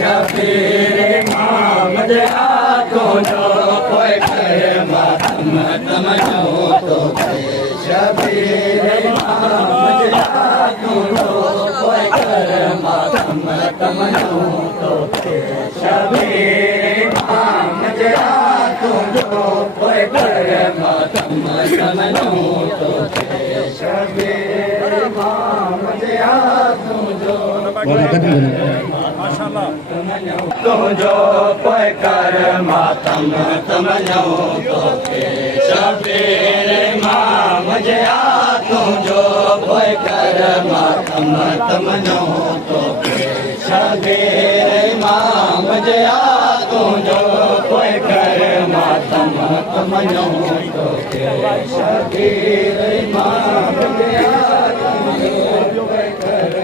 शबीर इमाम जया तुझो कोई करे मातम तमनो तो शबीर इमाम जया तुझो कोई करे मातम तमनो तो शबीर इमाम जया तुझो कोई करे मातम तमनो तो शबीर इमाम जया तुझो तुझो कोई कर मातम तमनो तो शबीर इमाम जया तुझो कोई कर मातम तमनो तो शबीर इमाम जया तुझो कोई कर मातम तमनो तो शबीर इमाम जया तुझो कोई कर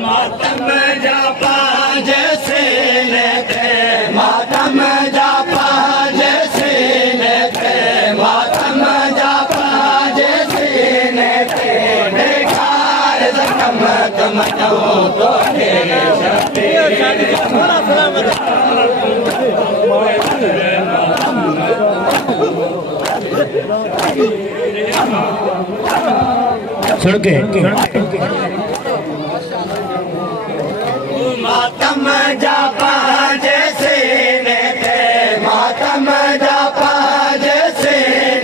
मातम जापा जैसे लेते मातम जापा जैसे लेते मातम जापा जैसे लेते बेकार जख्म तमनो तो सुन के मातम जापा जैसे लेते मातम जापा जैसे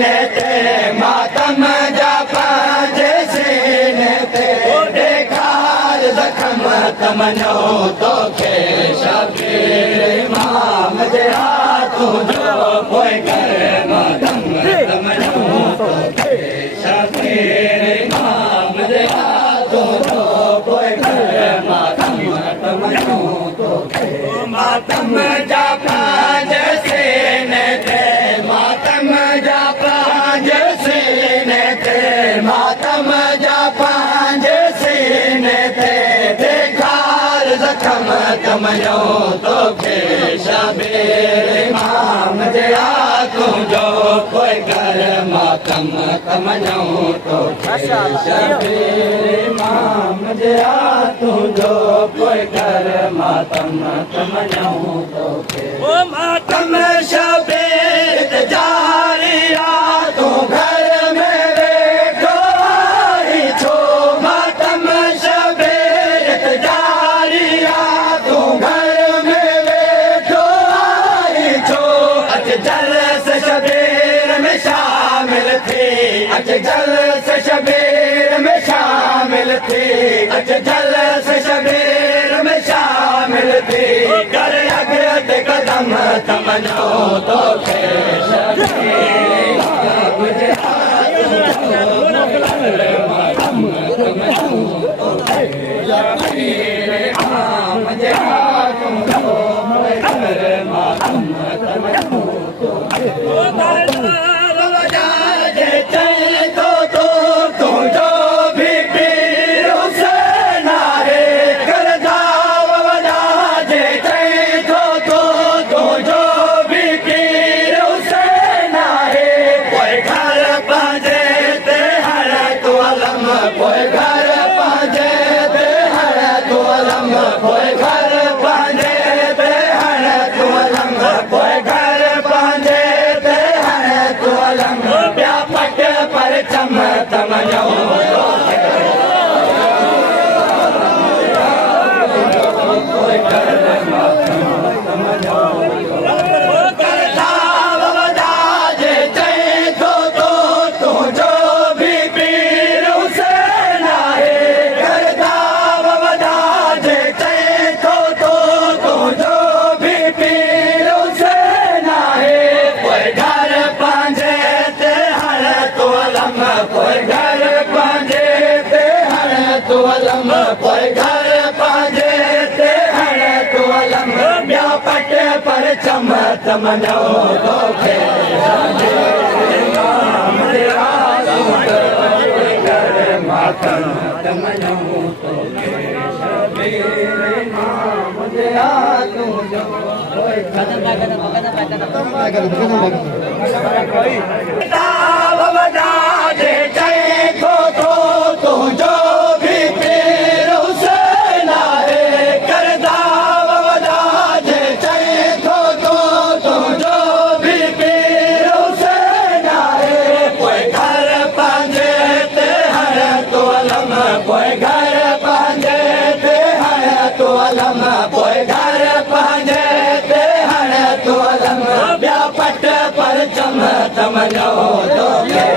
लेते मातम जापा जैसे लेते बेकार जख्म तमनो तो के शबीर इमाम जया तुझो कोई करे मातम तमनो तो के शबीर इमाम जया तुझो कोई करे मातम मातम जापा जैसे नेते मातम जापा जैसे नेते मातम जापा जैसे नेते बेकार जख्म तमनो तो शबीर इमाम जया तुझो कोई कर मातम तमनो तो शबीर इमाम जया तुझो कोई कर मातम तमनो तो मातम शबीर जारिया तू घर में बैठो आई छो मातम शबीर जारिया तू घर में बैठो आई छो अजल से शबीर में शामिल थी अजल से शबीर में शामिल थी अजल से शबीर में शामिल थी कर अग्रत कदम तमनो तो तमनो कोई घर पांजे ते हर तो अलम ब्या पट पर चम तमनो तो के मातम तमनो तो के शबीर इमाम जया तुझो कोई कदम अलम पोइ घर पंहिंजे ते हण तूं अलम ॿिया पट पर चम तमनो तोखे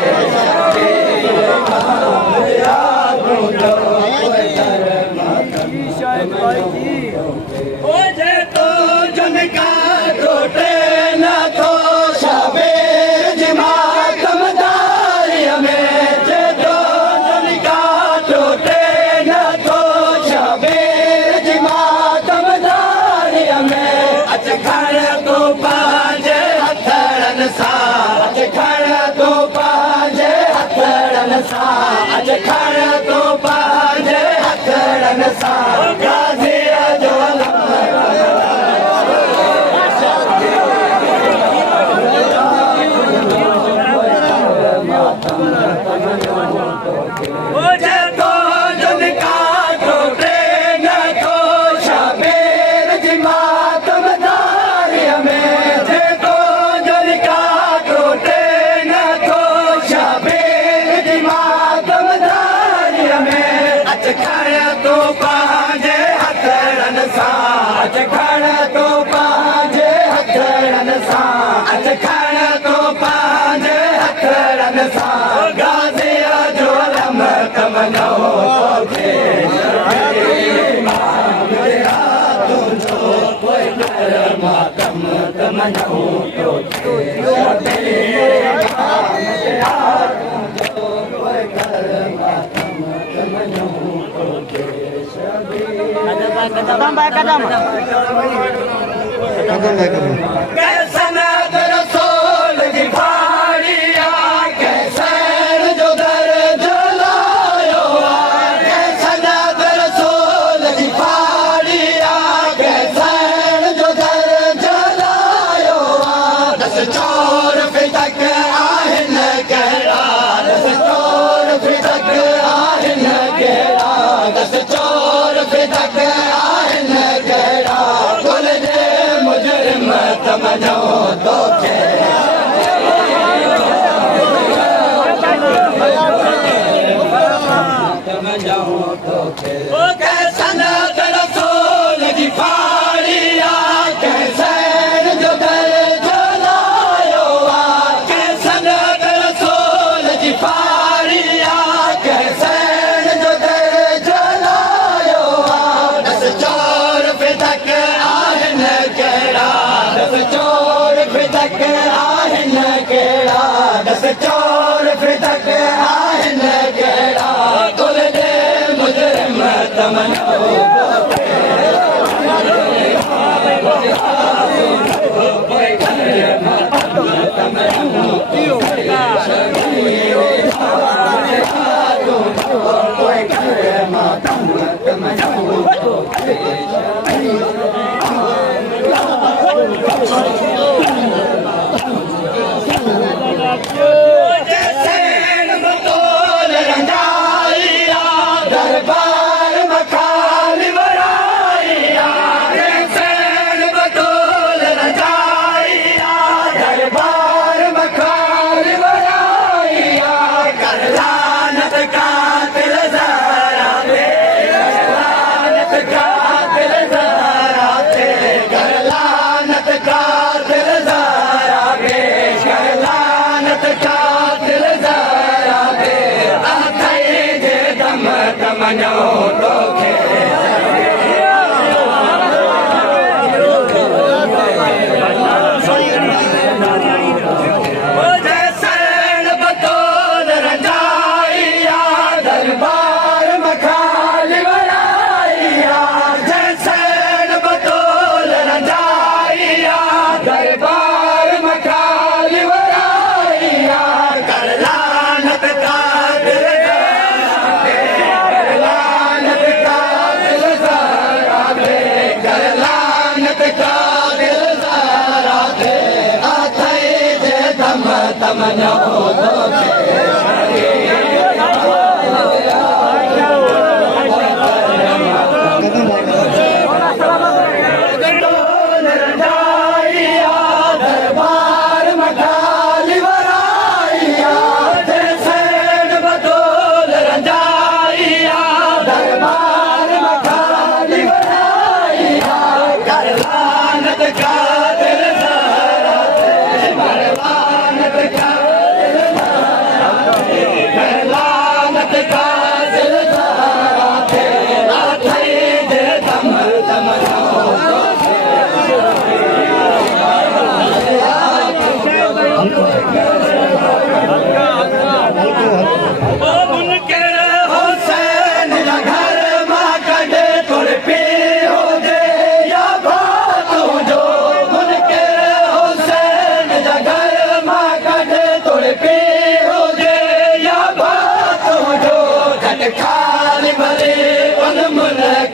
का टोटे न थो शबीर जी मातमदारी में जे तो का टोटे न थो शबीर जी मातमदारी में अच खण तूं पंहिंजे हथड़नि सां अच खण तूं पंहिंजे हथड़नि सां अच खण तूं पंहिंजे हथड़नि सां गाज़ीअ जो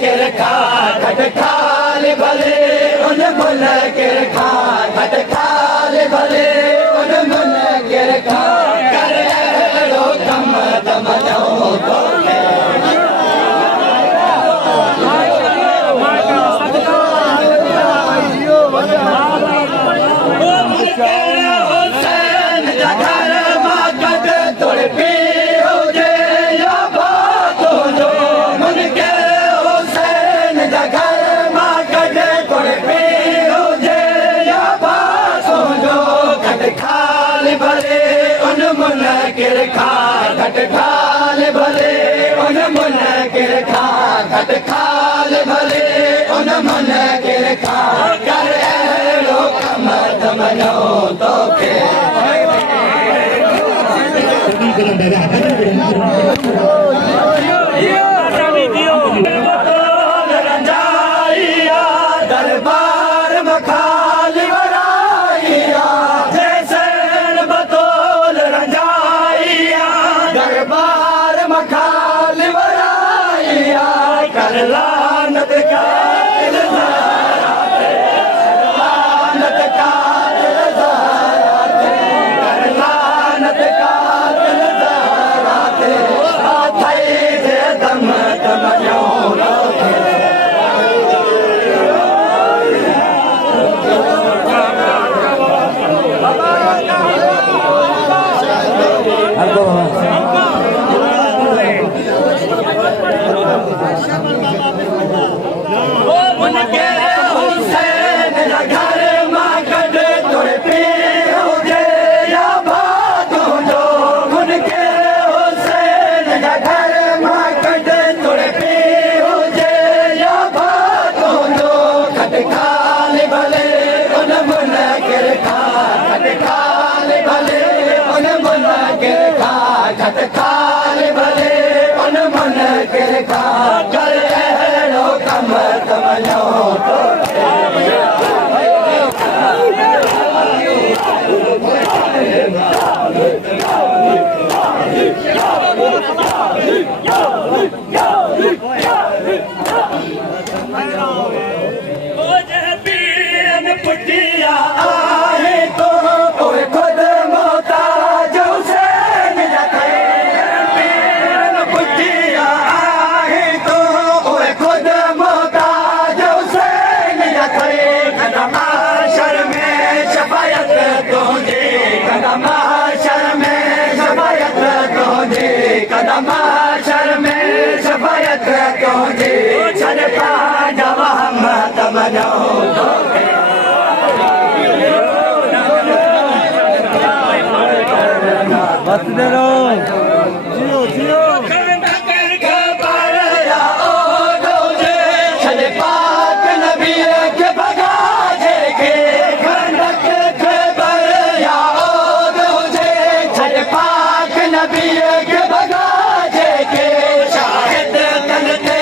के रखा खटखाल भले उन मन के रखा खटखाल भले उन मन के रखा कर रो कम दम जाओ तो हुसैन जगर मागद तोड़ पी हो जे या बातो जो मन के हुसैन जगर मागद तोड़ पी हो जे या बातो जो खटखाल भले उन मन के रखा खटखाल भले उन मन के रखा खटखाल भले उन मन के रखा कर लो कमर दमनो तो के दरबार मखाल वराइया जैसे बतौल रंजाइया दरबार मखाल वराइया कर लानत का लानत का कर लानत का दम दम उनके हुसैन घर मागद तोड़ पी हो जे या बातो जो उनके हुसैन घर मागद तोड़ पी हो जे या बातो जो खटखाल भले उन मन के रखा खटखाल भले उन मन के रखा खटखाल भले उन मन के रखा कर लो कम तमनो तो पुटिया आए तो कोई खुद मोहताज हुसैन पुटिया आए तो कोई खुद मोहताज हुसैन कदम शर में शफायत तुझे कदम शर में शफायत तुझे कदम शर में शफायत तुझे छड़ पा जब हम तमनो तो बस दे रो जियो जियो पाक नबी के भगा जे के खंडक खबर या छड़ पाक नबी के भगा जे के शाहिद तन ते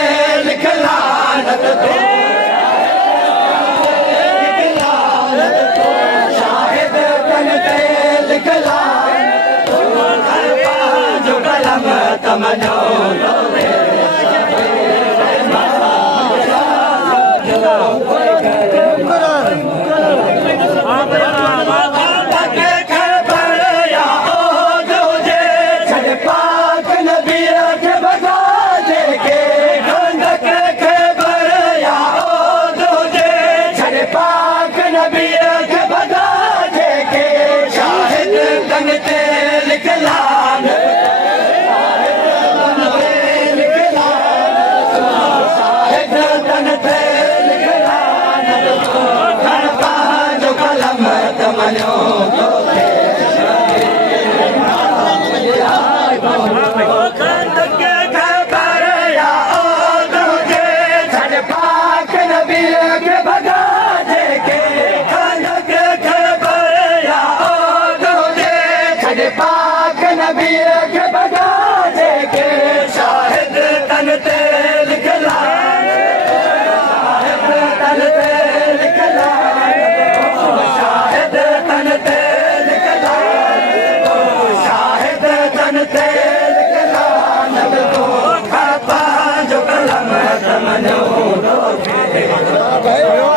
लिखलानत तो शाहिद तन ते लिखलानत जो कलम तमनो पाक नबी के भगा जे के खंडक खबर या छड़ पाक नबी के भगा जे के शाहिद तन ते लिखलान शाहिद तन ते लिखलान कयो